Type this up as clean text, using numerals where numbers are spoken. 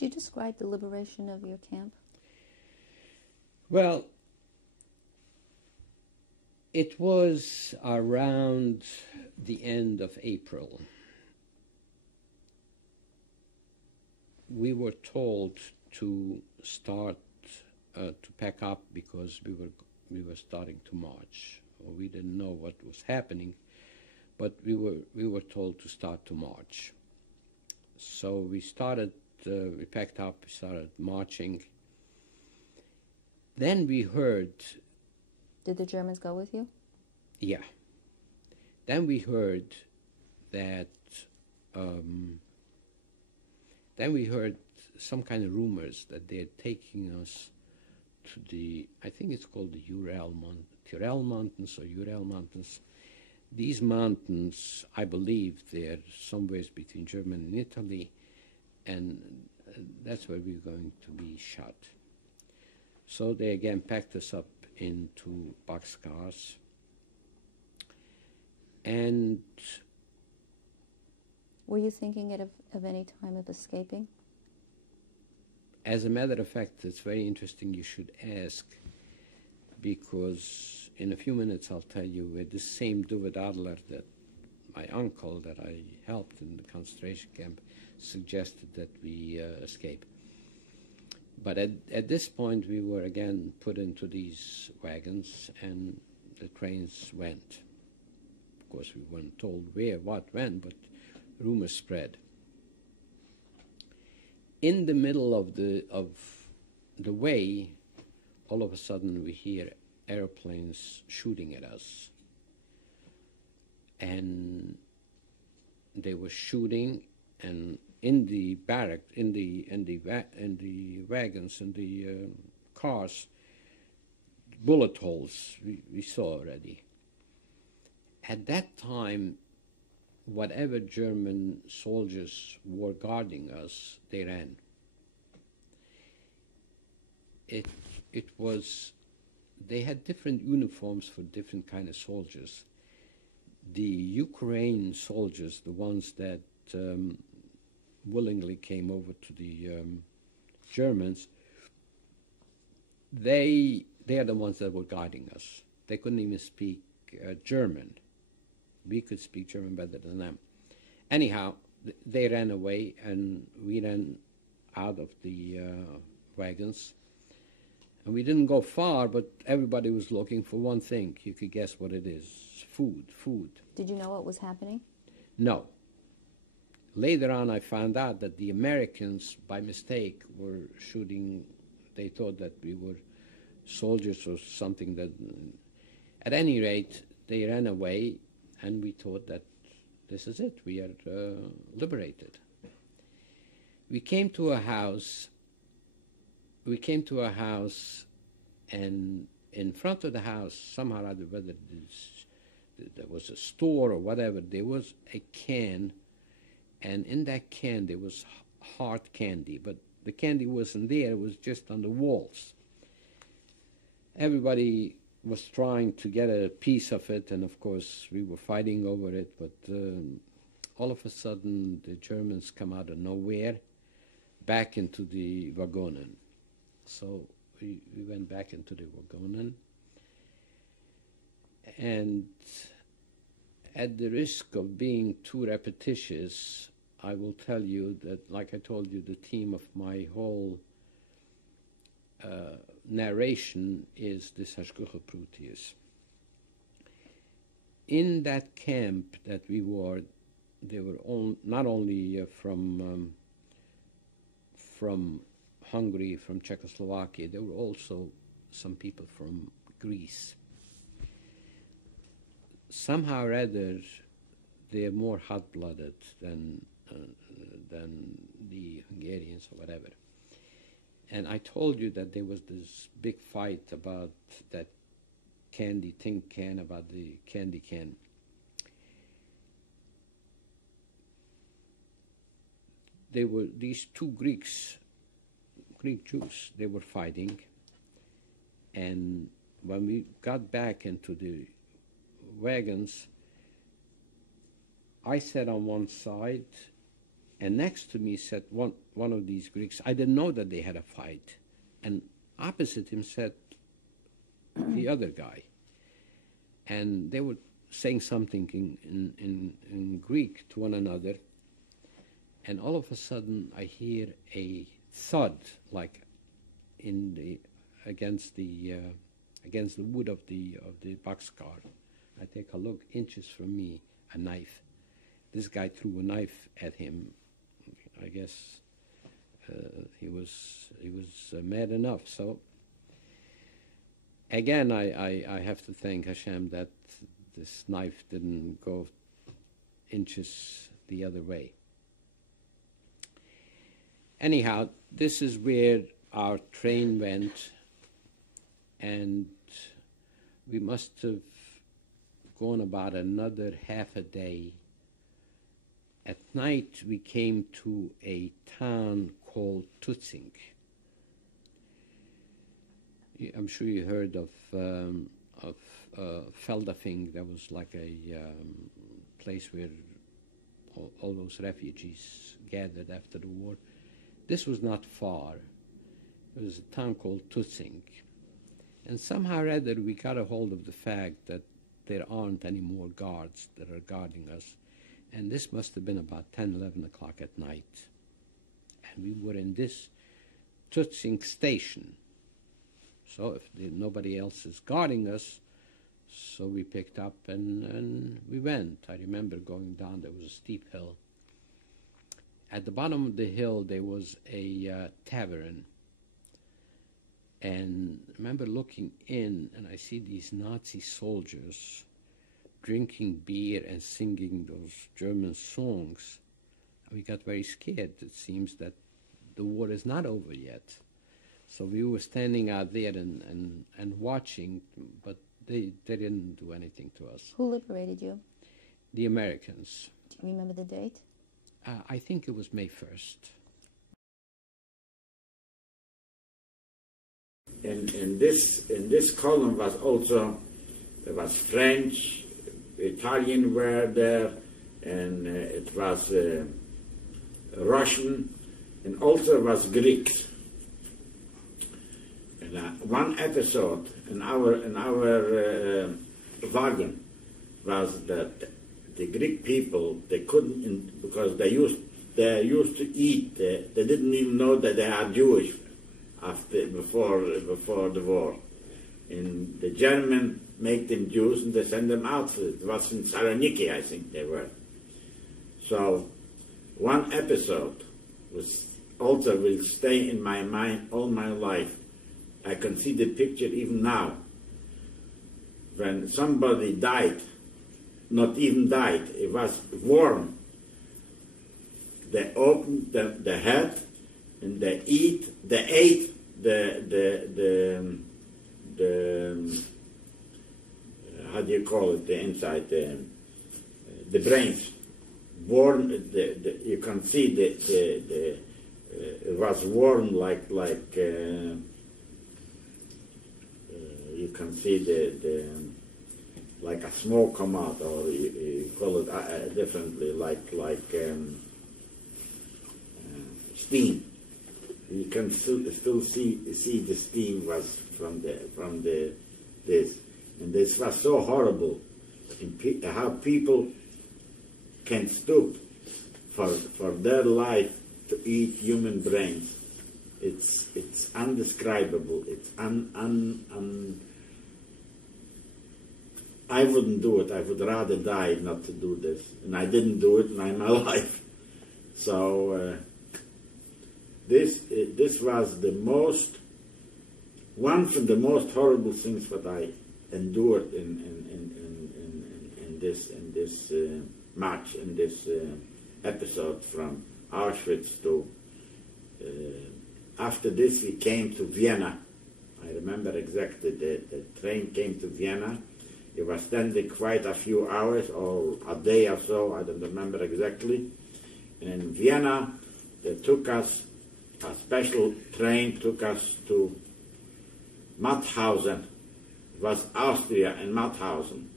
Could you describe the liberation of your camp? Well, it was around the end of April. We were told to start to pack up because we were starting to march. We didn't know what was happening, but we were told to start to march. So we started. We packed up. We started marching. Then we heard. Did the Germans go with you? Yeah. Then we heard that. Then we heard some kind of rumors that they're taking us to the, I think it's called the Tyrol Mountains or Ural Mountains. These mountains, I believe, they're somewhere between Germany and Italy, and that's where we're going to be shot. So they again packed us up into boxcars, and were you thinking of any time of escaping? As a matter of fact, it's very interesting you should ask, because in a few minutes I'll tell you where this same David Adler, that my uncle that I helped in the concentration camp, suggested that we escape. But at this point we were again put into these wagons and the trains went. Of course we weren't told where, what, when, but rumors spread. In the middle of the way, all of a sudden we hear airplanes shooting at us, and they were shooting, and in the barrack, in the wagons, in the cars, bullet holes we saw already. At that time, whatever German soldiers were guarding us, they ran. It was, they had different uniforms for different kind of soldiers. The Ukraine soldiers, the ones that willingly came over to the Germans, they are the ones that were guarding us. They couldn't even speak German. We could speak German better than them. Anyhow, they ran away, and we ran out of the wagons. And we didn't go far, but everybody was looking for one thing. You could guess what it is. Food. Did you know what was happening? No. Later on, I found out that the Americans, by mistake, were shooting. They thought that we were soldiers or something. That, at any rate, they ran away, and we thought that this is it. We are liberated. We came to a house. And in front of the house, somehow or other, whether there was a store or whatever, there was a can, and in that can there was hard candy, but the candy wasn't there, it was just on the walls. Everybody was trying to get a piece of it, and of course we were fighting over it, but all of a sudden the Germans come out of nowhere back into the Wagonen. So we went back into the Wagonen, and at the risk of being too repetitious, I will tell you that, like I told you, the theme of my whole narration is this Hashkucha Prutius. In that camp that we were, they were not only from Hungary, from Czechoslovakia, there were also some people from Greece. Somehow or other, they're more hot-blooded than the Hungarians or whatever. And I told you that there was this big fight about that tin can, about the candy can. They were these two Greek Jews, they were fighting, and when we got back into the wagons, I sat on one side And next to me sat one of these Greeks. I didn't know that they had a fight. And opposite him sat the other guy. And they were saying something in Greek to one another. And all of a sudden I hear a thud, like against the wood of the boxcar. I take a look, inches from me, a knife. This guy threw a knife at him. I guess he was mad enough. So again, I have to thank Hashem that this knife didn't go inches the other way. Anyhow, this is where our train went, and we must have gone about another half a day. At night, we came to a town called Tutzing. I'm sure you heard of Feldafing. That was like a place where all those refugees gathered after the war. This was not far. It was a town called Tutzing. And somehow or other, we got a hold of the fact that there aren't any more guards that are guarding us. And this must have been about 10, 11 o'clock at night. And we were in this Tutzing station. So if nobody else is guarding us, so we picked up and we went. I remember going down, there was a steep hill. At the bottom of the hill, there was a tavern. And I remember looking in, and I see these Nazi soldiers drinking beer and singing those German songs. We got very scared. It seems that the war is not over yet. So we were standing out there and watching, but they didn't do anything to us. Who liberated you? The Americans. Do you remember the date? I think it was May 1st. In this column was also, there was French, Italian were there, and it was Russian, and also was Greeks. And one episode in our wagon was that the Greek people, they couldn't, because they used to eat. They didn't even know that they are Jewish before the war. And the German make them Jews and they send them out. It was in Saloniki, I think they were. So one episode also will stay in my mind all my life. I can see the picture even now. When somebody died, not even died, it was warm. They opened the head and they ate the how do you call it, the inside, the brains. Warm, you can see it was warm like you can see like a smoke come out, or you call it differently, like steam. You can still see the steam was from this, and this was so horrible. How people can stoop for their life to eat human brains. It's undescribable. It's I wouldn't do it. I would rather die not to do this, and I didn't do it in my life. So this was one of the most horrible things that I endured in this march, in this episode from Auschwitz to. After this, we came to Vienna. I remember exactly. The train came to Vienna. It was standing quite a few hours, or a day or so, I don't remember exactly. And in Vienna, they took us, a special train took us to Mauthausen. It was Austria and Mauthausen.